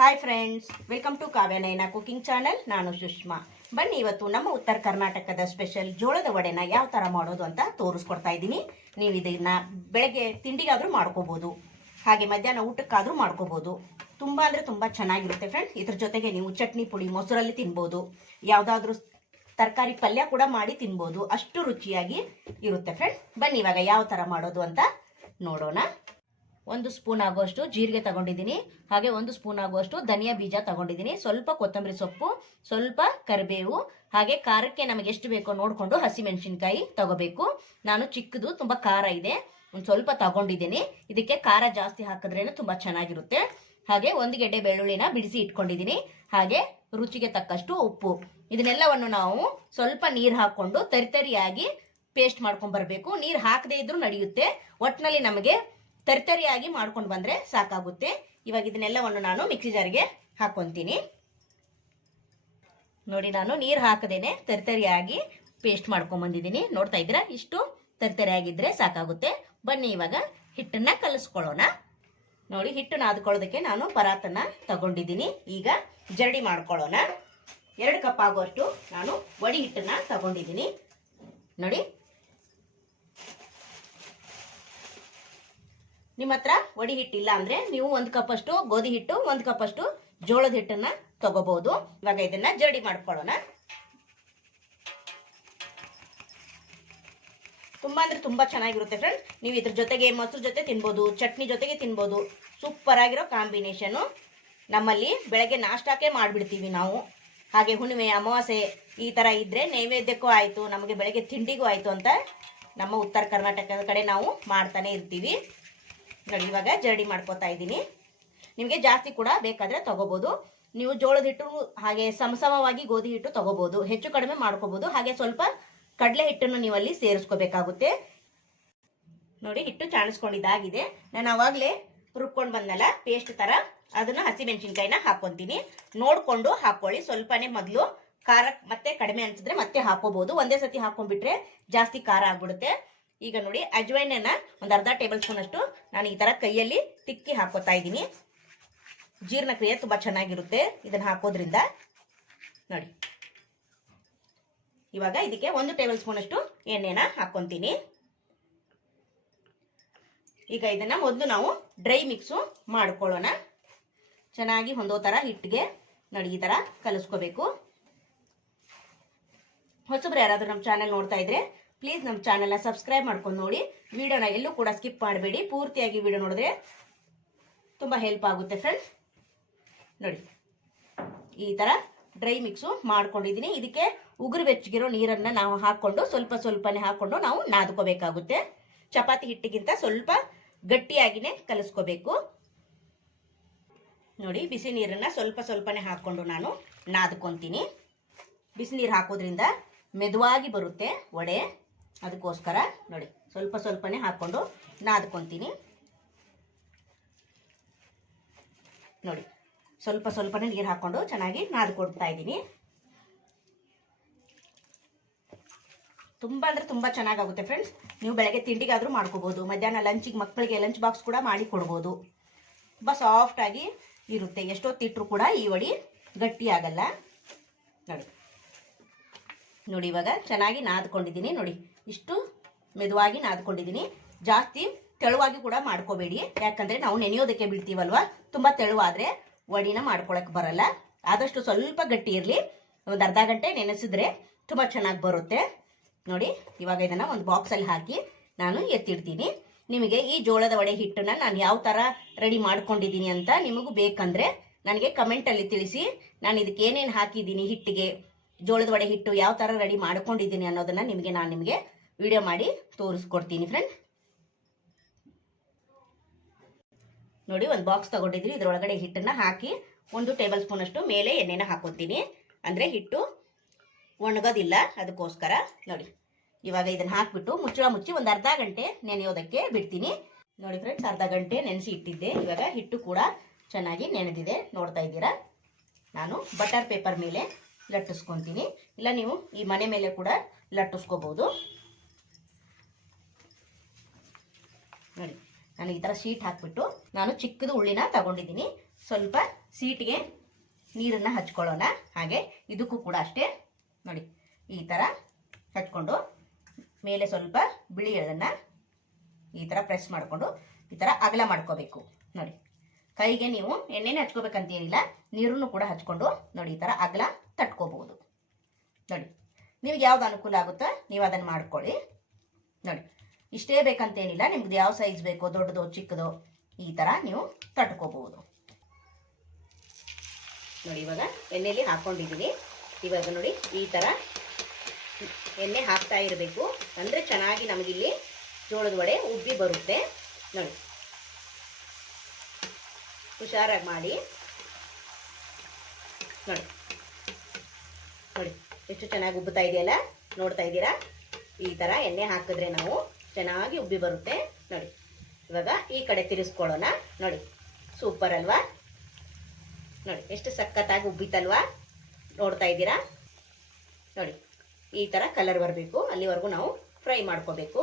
Hi friends, welcome to Kavya Nayana cooking channel. ನಾನು ಸುಷ್ಮಾ. ಬನ್ನಿ, ಇವತ್ತು ನಮ್ಮ ಉತ್ತರ ಕರ್ನಾಟಕದ ಸ್ಪೆಷಲ್ ಜೋಳದ ವಡೆನ ಯಾವ ಥರ ಮಾಡೋದು ಅಂತ ತೋರಿಸ್ಕೊಡ್ತಾ ಇದ್ದೀನಿ. ನೀವು ಇದನ್ನ ಬೆಳಗ್ಗೆ ತಿಂಡಿಗಾದರೂ ಮಾಡ್ಕೋಬೋದು, ಹಾಗೆ ಮಧ್ಯಾಹ್ನ ಊಟಕ್ಕಾದರೂ ಮಾಡ್ಕೋಬೋದು. ತುಂಬ ಅಂದರೆ ತುಂಬ ಚೆನ್ನಾಗಿರುತ್ತೆ ಫ್ರೆಂಡ್ಸ್. ಇದ್ರ ಜೊತೆಗೆ ನೀವು ಚಟ್ನಿ ಪುಡಿ ಮೊಸರಲ್ಲಿ ತಿನ್ಬೋದು, ಯಾವುದಾದ್ರೂ ತರಕಾರಿ ಪಲ್ಯ ಕೂಡ ಮಾಡಿ ತಿನ್ಬೋದು. ಅಷ್ಟು ರುಚಿಯಾಗಿ ಇರುತ್ತೆ ಫ್ರೆಂಡ್ಸ್. ಬನ್ನಿ ಇವಾಗ ಯಾವ ಥರ ಮಾಡೋದು ಅಂತ ನೋಡೋಣ. 1 ಸ್ಪೂನ್ ಆಗುವಷ್ಟು ಜೀರಿಗೆ ತಗೊಂಡಿದ್ದೀನಿ, ಹಾಗೆ 1 ಸ್ಪೂನ್ ಆಗುವಷ್ಟು ಧನಿಯಾ ಬೀಜ ತಗೊಂಡಿದ್ದೀನಿ, ಸ್ವಲ್ಪ ಕೊತ್ತಂಬರಿ ಸೊಪ್ಪು, ಸ್ವಲ್ಪ ಕರಿಬೇವು, ಹಾಗೆ ಖಾರಕ್ಕೆ ನಮಗೆ ಎಷ್ಟು ಬೇಕೋ ನೋಡಿಕೊಂಡು ಹಸಿಮೆಣಸಿನ್ಕಾಯಿ ತಗೋಬೇಕು. ನಾನು ಚಿಕ್ಕದು ತುಂಬ ಖಾರ ಇದೆ, ಒಂದು ಸ್ವಲ್ಪ ತಗೊಂಡಿದ್ದೀನಿ. ಇದಕ್ಕೆ ಖಾರ ಜಾಸ್ತಿ ಹಾಕಿದ್ರೇನೆ ತುಂಬ ಚೆನ್ನಾಗಿರುತ್ತೆ. ಹಾಗೆ 1 ಗೆಡ್ಡೆ ಬೆಳ್ಳುಳ್ಳಿನ ಬಿಡಿಸಿ ಇಟ್ಕೊಂಡಿದ್ದೀನಿ, ಹಾಗೆ ರುಚಿಗೆ ತಕ್ಕಷ್ಟು ಉಪ್ಪು. ಇದನ್ನೆಲ್ಲವನ್ನು ನಾವು ಸ್ವಲ್ಪ ನೀರು ಹಾಕ್ಕೊಂಡು ತರಿತರಿಯಾಗಿ ಪೇಸ್ಟ್ ಮಾಡ್ಕೊಂಡು ಬರಬೇಕು. ನೀರು ಹಾಕದೇ ಇದ್ರೂ ನಡೆಯುತ್ತೆ, ಒಟ್ಟಿನಲ್ಲಿ ನಮಗೆ ತರಿತರಿಯಾಗಿ ಮಾಡ್ಕೊಂಡು ಬಂದರೆ ಸಾಕಾಗುತ್ತೆ. ಇವಾಗ ಇದನ್ನೆಲ್ಲವನ್ನು ನಾನು ಮಿಕ್ಸಿ ಜಾರಿಗೆ ಹಾಕ್ಕೊಂತೀನಿ. ನೋಡಿ, ನಾನು ನೀರು ಹಾಕದೇನೆ ತರಿತರಿಯಾಗಿ ಪೇಸ್ಟ್ ಮಾಡ್ಕೊಂಡು ಬಂದಿದ್ದೀನಿ. ನೋಡ್ತಾ ಇದ್ದೀರಾ, ಇಷ್ಟು ತರಿತರಿಯಾಗಿದ್ದರೆ ಸಾಕಾಗುತ್ತೆ. ಬನ್ನಿ ಇವಾಗ ಹಿಟ್ಟನ್ನು ಕಲಿಸ್ಕೊಳ್ಳೋಣ. ನೋಡಿ, ಹಿಟ್ಟು ನಾದ್ಕೊಳ್ಳೋದಕ್ಕೆ ನಾನು ಪರಾತನ ತಗೊಂಡಿದ್ದೀನಿ. ಈಗ ಜರಡಿ ಮಾಡ್ಕೊಳ್ಳೋಣ. 2 ಕಪ್ ಆಗುವಷ್ಟು ನಾನು ವಡಿ ಹಿಟ್ಟನ್ನು ತಗೊಂಡಿದ್ದೀನಿ. ನೋಡಿ, ನಿಮ್ಮ ಹತ್ರ ವಡಿ ಹಿಟ್ಟಿಲ್ಲ ಅಂದ್ರೆ ನೀವು 1 ಕಪ್ ಅಷ್ಟು ಗೋಧಿ ಹಿಟ್ಟು, 1 ಕಪ್ ಅಷ್ಟು ಜೋಳದ ಹಿಟ್ಟನ್ನ ತಗೋಬಹುದು. ಇವಾಗ ಇದನ್ನ ಜರಡಿ ಮಾಡ್ಕೊಳ್ಳೋಣ. ತುಂಬಾ ಅಂದ್ರೆ ತುಂಬಾ ಚೆನ್ನಾಗಿರುತ್ತೆ ಫ್ರೆಂಡ್ಸ್. ನೀವು ಇದ್ರ ಜೊತೆಗೆ ಮೊಸರು ಜೊತೆ ತಿನ್ಬೋದು, ಚಟ್ನಿ ಜೊತೆಗೆ ತಿನ್ಬೋದು. ಸೂಪರ್ ಆಗಿರೋ ಕಾಂಬಿನೇಷನ್. ನಮ್ಮಲ್ಲಿ ಬೆಳಗ್ಗೆ ನಾಷ್ಟಾಕ್ಕೆ ಮಾಡಿಬಿಡ್ತೀವಿ ನಾವು. ಹಾಗೆ ಹುಣ್ಣಿಮೆ, ಅಮಾವಾಸ್ಯೆ ಈ ತರ ಇದ್ರೆ ನೈವೇದ್ಯಕ್ಕೂ ಆಯ್ತು, ನಮಗೆ ಬೆಳಗ್ಗೆ ತಿಂಡಿಗೂ ಆಯ್ತು ಅಂತ ನಮ್ಮ ಉತ್ತರ ಕರ್ನಾಟಕದ ಕಡೆ ನಾವು ಮಾಡ್ತಾನೆ ಇರ್ತೀವಿ. ನೋಡಿ, ಇವಾಗ ಜರಡಿ ಮಾಡ್ಕೋತಾ ಇದ್ದೀನಿ. ನಿಮಗೆ ಜಾಸ್ತಿ ಕೂಡ ಬೇಕಾದ್ರೆ ತಗೋಬಹುದು. ನೀವು ಜೋಳದ ಹಿಟ್ಟು ಹಾಗೆ ಸಮಸಮವಾಗಿ ಗೋಧಿ ಹಿಟ್ಟು ತಗೋಬಹುದು, ಹೆಚ್ಚು ಕಡಿಮೆ ಮಾಡ್ಕೋಬಹುದು. ಹಾಗೆ ಸ್ವಲ್ಪ ಕಡಲೆ ಹಿಟ್ಟನ್ನು ನೀವು ಅಲ್ಲಿ ಸೇರಿಸ್ಕೋಬೇಕಾಗುತ್ತೆ. ನೋಡಿ, ಹಿಟ್ಟು ಚಾಣಿಸ್ಕೊಂಡಿದ್ದಾಗಿದೆ. ನಾನು ಅವಾಗಲೇ ರುಬ್ಕೊಂಡು ಬಂದಲ್ಲ ಪೇಸ್ಟ್ ತರ, ಅದನ್ನ ಹಸಿಮೆಣಸಿನ್ಕಾಯಿನ ಹಾಕೊಂತೀನಿ. ನೋಡ್ಕೊಂಡು ಹಾಕೊಳ್ಳಿ. ಸ್ವಲ್ಪನೇ ಮೊದಲು ಖಾರ ಮತ್ತೆ ಕಡಿಮೆ ಅನ್ಸಿದ್ರೆ ಮತ್ತೆ ಹಾಕೋಬಹುದು. ಒಂದೇ ಸತಿ ಹಾಕೊಂಡ್ಬಿಟ್ರೆ ಜಾಸ್ತಿ ಖಾರ ಆಗ್ಬಿಡುತ್ತೆ. ಈಗ ನೋಡಿ, ಅಜ್ವೈನನ್ನ ಒಂದು ಅರ್ಧ ಟೇಬಲ್ ಸ್ಪೂನ್ ಅಷ್ಟು ನಾನು ಈ ತರ ಕೈಯಲ್ಲಿ ತಿಕ್ಕಿ ಹಾಕೋತಾ ಇದ್ದೀನಿ. ಜೀರ್ಣಕ್ರಿಯೆ ತುಂಬಾ ಚೆನ್ನಾಗಿರುತ್ತೆ ಇದನ್ನ ಹಾಕೋದ್ರಿಂದ. ನೋಡಿ, ಇವಾಗ ಇದಕ್ಕೆ 1 ಟೇಬಲ್ ಸ್ಪೂನ್ ಅಷ್ಟು ಎಣ್ಣೆನ ಹಾಕೊಂತೀನಿ. ಈಗ ಇದನ್ನ ಮೊದಲು ನಾವು ಡ್ರೈ ಮಿಕ್ಸು ಮಾಡ್ಕೊಳ್ಳೋಣ. ಚೆನ್ನಾಗಿ ಹೊಂದೋ ತರ ಹಿಟ್ಟಿಗೆ ನೋಡಿ ಈ ತರ ಕಲಿಸ್ಕೋಬೇಕು. ಹೊಸಬ್ರು ಯಾರಾದ್ರೂ ನಮ್ಮ ಚಾನೆಲ್ ನೋಡ್ತಾ ಇದ್ರೆ ಪ್ಲೀಸ್ ನಮ್ಮ ಚಾನೆಲ್ನ ಸಬ್ಸ್ಕ್ರೈಬ್ ಮಾಡ್ಕೊಂಡು ನೋಡಿ. ವಿಡಿಯೋನ ಎಲ್ಲೂ ಕೂಡ ಸ್ಕಿಪ್ ಮಾಡಬೇಡಿ, ಪೂರ್ತಿಯಾಗಿ ವಿಡಿಯೋ ನೋಡಿದ್ರೆ ತುಂಬ ಹೆಲ್ಪ್ ಆಗುತ್ತೆ ಫ್ರೆಂಡ್ಸ್. ನೋಡಿ, ಈ ಥರ ಡ್ರೈ ಮಿಕ್ಸು ಮಾಡ್ಕೊಂಡಿದ್ದೀನಿ. ಇದಕ್ಕೆ ಉಗುರು ಬೆಚ್ಚಗಿರೋ ನೀರನ್ನು ನಾವು ಹಾಕ್ಕೊಂಡು ಸ್ವಲ್ಪ ಸ್ವಲ್ಪನೇ ಹಾಕ್ಕೊಂಡು ನಾವು ನಾದ್ಕೋಬೇಕಾಗುತ್ತೆ. ಚಪಾತಿ ಹಿಟ್ಟಿಗಿಂತ ಸ್ವಲ್ಪ ಗಟ್ಟಿಯಾಗಿನೇ ಕಲಿಸ್ಕೋಬೇಕು. ನೋಡಿ, ಬಿಸಿ ನೀರನ್ನು ಸ್ವಲ್ಪ ಸ್ವಲ್ಪನೇ ಹಾಕ್ಕೊಂಡು ನಾನು ನಾದ್ಕೊತೀನಿ. ಬಿಸಿ ನೀರು ಹಾಕೋದ್ರಿಂದ ಮೆದುವಾಗಿ ಬರುತ್ತೆ ವಡೆ, ಅದಕ್ಕೋಸ್ಕರ ನೋಡಿ ಸ್ವಲ್ಪ ಸ್ವಲ್ಪನೇ ಹಾಕ್ಕೊಂಡು ನಾದ್ಕೊತೀನಿ. ನೋಡಿ, ಸ್ವಲ್ಪ ಸ್ವಲ್ಪನೇ ನೀರು ಹಾಕ್ಕೊಂಡು ಚೆನ್ನಾಗಿ ನಾದ್ಕೊಡ್ತಾ ಇದ್ದೀನಿ. ತುಂಬ ಅಂದರೆ ತುಂಬ ಚೆನ್ನಾಗಾಗುತ್ತೆ ಫ್ರೆಂಡ್ಸ್. ನೀವು ಬೆಳಗ್ಗೆ ತಿಂಡಿಗಾದರೂ ಮಾಡ್ಕೋಬೋದು, ಮಧ್ಯಾಹ್ನ ಲಂಚಿಗೆ ಮಕ್ಕಳಿಗೆ ಲಂಚ್ ಬಾಕ್ಸ್ ಕೂಡ ಮಾಡಿ ಕೊಡ್ಬೋದು. ತುಂಬ ಸಾಫ್ಟಾಗಿ ಇರುತ್ತೆ, ಎಷ್ಟೊತ್ತಿಟ್ಟರು ಕೂಡ ಈ ವಡಿ ಗಟ್ಟಿ ಆಗಲ್ಲ. ನೋಡಿ ನೋಡಿ, ಇವಾಗ ಚೆನ್ನಾಗಿ ನಾದ್ಕೊಂಡಿದ್ದೀನಿ. ನೋಡಿ, ಇಷ್ಟು ಮೆದುವಾಗಿ ನಾದ್ಕೊಂಡಿದ್ದೀನಿ. ಜಾಸ್ತಿ ತೆಳುವಾಗಿ ಕೂಡ ಮಾಡ್ಕೋಬೇಡಿ, ಯಾಕಂದರೆ ನಾವು ನೆನೆಯೋದಕ್ಕೆ ಬಿಡ್ತೀವಲ್ವ. ತುಂಬ ತೆಳುವಾದರೆ ವಡಿನ ಮಾಡ್ಕೊಳಕ್ಕೆ ಬರಲ್ಲ. ಆದಷ್ಟು ಸ್ವಲ್ಪ ಗಟ್ಟಿ ಇರಲಿ. ಒಂದು ಅರ್ಧ ಗಂಟೆ ನೆನೆಸಿದ್ರೆ ತುಂಬ ಚೆನ್ನಾಗಿ ಬರುತ್ತೆ. ನೋಡಿ, ಇವಾಗ ಇದನ್ನು ಒಂದು ಬಾಕ್ಸಲ್ಲಿ ಹಾಕಿ ನಾನು ಎತ್ತಿಡ್ತೀನಿ. ನಿಮಗೆ ಈ ಜೋಳದ ವಡೆ ಹಿಟ್ಟನ್ನು ನಾನು ಯಾವ ಥರ ರೆಡಿ ಮಾಡ್ಕೊಂಡಿದ್ದೀನಿ ಅಂತ ನಿಮಗೂ ಬೇಕಂದರೆ ನನಗೆ ಕಮೆಂಟಲ್ಲಿ ತಿಳಿಸಿ. ನಾನು ಇದಕ್ಕೆ ಏನೇನು ಹಾಕಿದ್ದೀನಿ ಹಿಟ್ಟಿಗೆ, ಜೋಳದ ವಡೆ ಹಿಟ್ಟು ಯಾವ ಥರ ರೆಡಿ ಮಾಡ್ಕೊಂಡಿದ್ದೀನಿ ಅನ್ನೋದನ್ನು ನಾನು ನಿಮಗೆ ವಿಡಿಯೋ ಮಾಡಿ ತೋರಿಸ್ಕೊಡ್ತೀನಿ ಫ್ರೆಂಡ್. ನೋಡಿ, ಒಂದು ಬಾಕ್ಸ್ ತಗೊಂಡಿದ್ದೀನಿ. ಇದರೊಳಗಡೆ ಹಿಟ್ಟನ್ನು ಹಾಕಿ 1 ಟೇಬಲ್ ಸ್ಪೂನ್ ಅಷ್ಟು ಮೇಲೆ ಎಣ್ಣೆನ ಹಾಕೋತೀನಿ, ಅಂದರೆ ಹಿಟ್ಟು ಒಣಗೋದಿಲ್ಲ, ಅದಕ್ಕೋಸ್ಕರ. ನೋಡಿ, ಇವಾಗ ಇದನ್ನು ಹಾಕ್ಬಿಟ್ಟು ಮುಚ್ಚಳ ಮುಚ್ಚಿ ಒಂದು ಅರ್ಧ ಗಂಟೆ ನೆನೆಯೋದಕ್ಕೆ ಬಿಡ್ತೀನಿ. ನೋಡಿ ಫ್ರೆಂಡ್ಸ್, ಅರ್ಧ ಗಂಟೆ ನೆನೆಸಿ ಇಟ್ಟಿದ್ದೆ. ಇವಾಗ ಹಿಟ್ಟು ಕೂಡ ಚೆನ್ನಾಗಿ ನೆನೆದಿದೆ, ನೋಡ್ತಾ ಇದ್ದೀರಾ. ನಾನು ಬಟರ್ ಪೇಪರ್ ಮೇಲೆ ಲಟ್ಟಿಸ್ಕೊತೀನಿ, ಇಲ್ಲ ನೀವು ಈ ಮನೆ ಮೇಲೆ ಕೂಡ ಲಟ್ಟಿಸ್ಕೋಬಹುದು. ನೋಡಿ, ನಾನು ಈ ಥರ ಶೀಟ್ ಹಾಕ್ಬಿಟ್ಟು ನಾನು ಚಿಕ್ಕದು ಉಳ್ಳಿನ ತಗೊಂಡಿದ್ದೀನಿ. ಸ್ವಲ್ಪ ಸೀಟಿಗೆ ನೀರನ್ನು ಹಚ್ಕೊಳ್ಳೋಣ. ಹಾಗೆ ಇದಕ್ಕೂ ಕೂಡ ಅಷ್ಟೇ ನೋಡಿ, ಈ ಥರ ಹಚ್ಕೊಂಡು ಮೇಲೆ ಸ್ವಲ್ಪ ಬಿಳಿ ಎಳ್ಳನ್ನು ಈ ಥರ ಪ್ರೆಸ್ ಮಾಡಿಕೊಂಡು ಈ ಥರ ಅಗಲ ಮಾಡ್ಕೋಬೇಕು. ನೋಡಿ, ಕೈಗೆ ನೀವು ಎಣ್ಣೆನೇ ಹಚ್ಕೋಬೇಕಂತೇನಿಲ್ಲ, ನೀರನ್ನು ಕೂಡ ಹಚ್ಕೊಂಡು ನೋಡಿ ಈ ಥರ ಅಗಲ ತಟ್ಕೋಬಹುದು. ನೋಡಿ, ನಿಮ್ಗೆ ಯಾವ್ದು ಅನುಕೂಲ ಆಗುತ್ತೋ ನೀವು ಅದನ್ನು ಮಾಡ್ಕೊಳ್ಳಿ. ನೋಡಿ, ಇಷ್ಟೇ ಬೇಕಂತೇನಿಲ್ಲ, ನಿಮ್ಗೆ ಯಾವ ಸೈಜ್ ಬೇಕೋ, ದೊಡ್ಡದೋ ಚಿಕ್ಕದೋ ಈ ಥರ ನೀವು ತಟ್ಕೋಬಹುದು. ನೋಡಿ, ಇವಾಗ ಎಣ್ಣೆಯಲ್ಲಿ ಹಾಕ್ಕೊಂಡಿದ್ದೀನಿ. ಇವಾಗ ನೋಡಿ ಈ ಥರ ಎಣ್ಣೆ ಹಾಕ್ತಾ ಇರಬೇಕು, ಅಂದರೆ ಚೆನ್ನಾಗಿ ನಮಗಿಲ್ಲಿ ಜೋಳದ ವಡೆ ಉಬ್ಬಿ ಬರುತ್ತೆ. ನೋಡಿ, ಹುಷಾರಾಗಿ ಮಾಡಿ. ನೋಡಿ ನೋಡಿ ಎಷ್ಟು ಚೆನ್ನಾಗಿ ಉಬ್ಬುತ್ತಾ ಇದೆಯಲ್ಲ, ನೋಡ್ತಾ ಇದ್ದೀರಾ? ಈ ಥರ ಎಣ್ಣೆ ಹಾಕಿದ್ರೆ ನಾವು ಚೆನ್ನಾಗಿ ಉಬ್ಬಿ ಬರುತ್ತೆ. ನೋಡಿ, ಇವಾಗ ಈ ಕಡೆ ತಿರ್ಸ್ಕೊಳ್ಳೋಣ. ನೋಡಿ, ಸೂಪರ್ ಅಲ್ವಾ? ನೋಡಿ ಎಷ್ಟು ಸಖತ್ತಾಗಿ ಉಬ್ಬಿತಲ್ವಾ? ನೋಡ್ತಾ ಇದ್ದೀರಾ? ನೋಡಿ, ಈ ಥರ ಕಲರ್ ಬರಬೇಕು, ಅಲ್ಲಿವರೆಗೂ ನಾವು ಫ್ರೈ ಮಾಡ್ಕೋಬೇಕು.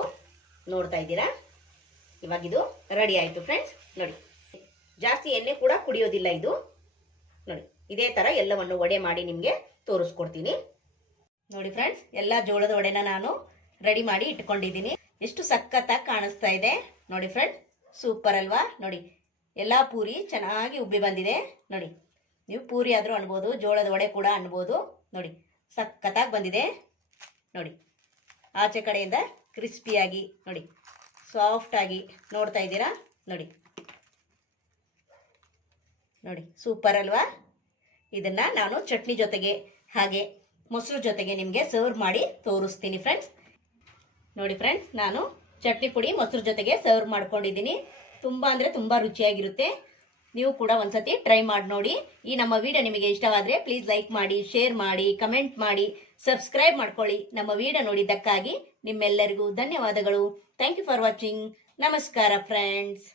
ನೋಡ್ತಾ ಇದ್ದೀರಾ? ಇವಾಗ ಇದು ರೆಡಿ ಆಯಿತು ಫ್ರೆಂಡ್ಸ್. ನೋಡಿ, ಜಾಸ್ತಿ ಎಣ್ಣೆ ಕೂಡ ಕುಡಿಯೋದಿಲ್ಲ ಇದು. ನೋಡಿ, ಇದೇ ಥರ ಎಲ್ಲವನ್ನು ವಡೆ ಮಾಡಿ ನಿಮಗೆ ತೋರಿಸ್ಕೊಡ್ತೀನಿ. ನೋಡಿ ಫ್ರೆಂಡ್ಸ್, ಎಲ್ಲ ಜೋಳದ ವಡೆನ ನಾನು ರೆಡಿ ಮಾಡಿ ಇಟ್ಕೊಂಡಿದ್ದೀನಿ. ಎಷ್ಟು ಸಖತ್ತಾಗಿ ಕಾಣಿಸ್ತಾ ಇದೆ ನೋಡಿ ಫ್ರೆಂಡ್ಸ್, ಸೂಪರ್ ಅಲ್ವಾ? ನೋಡಿ, ಎಲ್ಲ ಪೂರಿ ಚೆನ್ನಾಗಿ ಉಬ್ಬಿ ಬಂದಿದೆ. ನೋಡಿ, ನೀವು ಪೂರಿ ಆದರೂ ಅನ್ಬೋದು, ಜೋಳದ ವಡೆ ಕೂಡ ಅನ್ಬೋದು. ನೋಡಿ, ಸಖತ್ತಾಗಿ ಬಂದಿದೆ. ನೋಡಿ, ಆಚೆ ಕಡೆಯಿಂದ ಕ್ರಿಸ್ಪಿಯಾಗಿ, ನೋಡಿ ಸಾಫ್ಟಾಗಿ, ನೋಡ್ತಾ ಇದ್ದೀರಾ? ನೋಡಿ ನೋಡಿ, ಸೂಪರ್ ಅಲ್ವಾ? ಇದನ್ನು ನಾನು ಚಟ್ನಿ ಜೊತೆಗೆ ಹಾಗೆ ಮೊಸರು ಜೊತೆಗೆ ನಿಮಗೆ ಸರ್ವ್ ಮಾಡಿ ತೋರಿಸ್ತೀನಿ ಫ್ರೆಂಡ್ಸ್. ನೋಡಿ ಫ್ರೆಂಡ್ಸ್, ನಾನು ಚಟ್ನಿ ಪುಡಿ ಮೊಸರು ಜೊತೆಗೆ ಸರ್ವ್ ಮಾಡ್ಕೊಂಡಿದ್ದೀನಿ. ತುಂಬ ಅಂದರೆ ತುಂಬ ರುಚಿಯಾಗಿರುತ್ತೆ. ನೀವು ಕೂಡ ಒಂದ್ಸತಿ ಟ್ರೈ ಮಾಡಿ ನೋಡಿ. ಈ ನಮ್ಮ ವಿಡಿಯೋ ನಿಮಗೆ ಇಷ್ಟವಾದರೆ ಪ್ಲೀಸ್ ಲೈಕ್ ಮಾಡಿ, ಶೇರ್ ಮಾಡಿ, ಕಮೆಂಟ್ ಮಾಡಿ, ಸಬ್ಸ್ಕ್ರೈಬ್ ಮಾಡ್ಕೊಳ್ಳಿ. ನಮ್ಮ ವಿಡಿಯೋ ನೋಡಿದ್ದಕ್ಕಾಗಿ ನಿಮ್ಮೆಲ್ಲರಿಗೂ ಧನ್ಯವಾದಗಳು. Thank you for watching. ನಮಸ್ಕಾರ ಫ್ರೆಂಡ್ಸ್.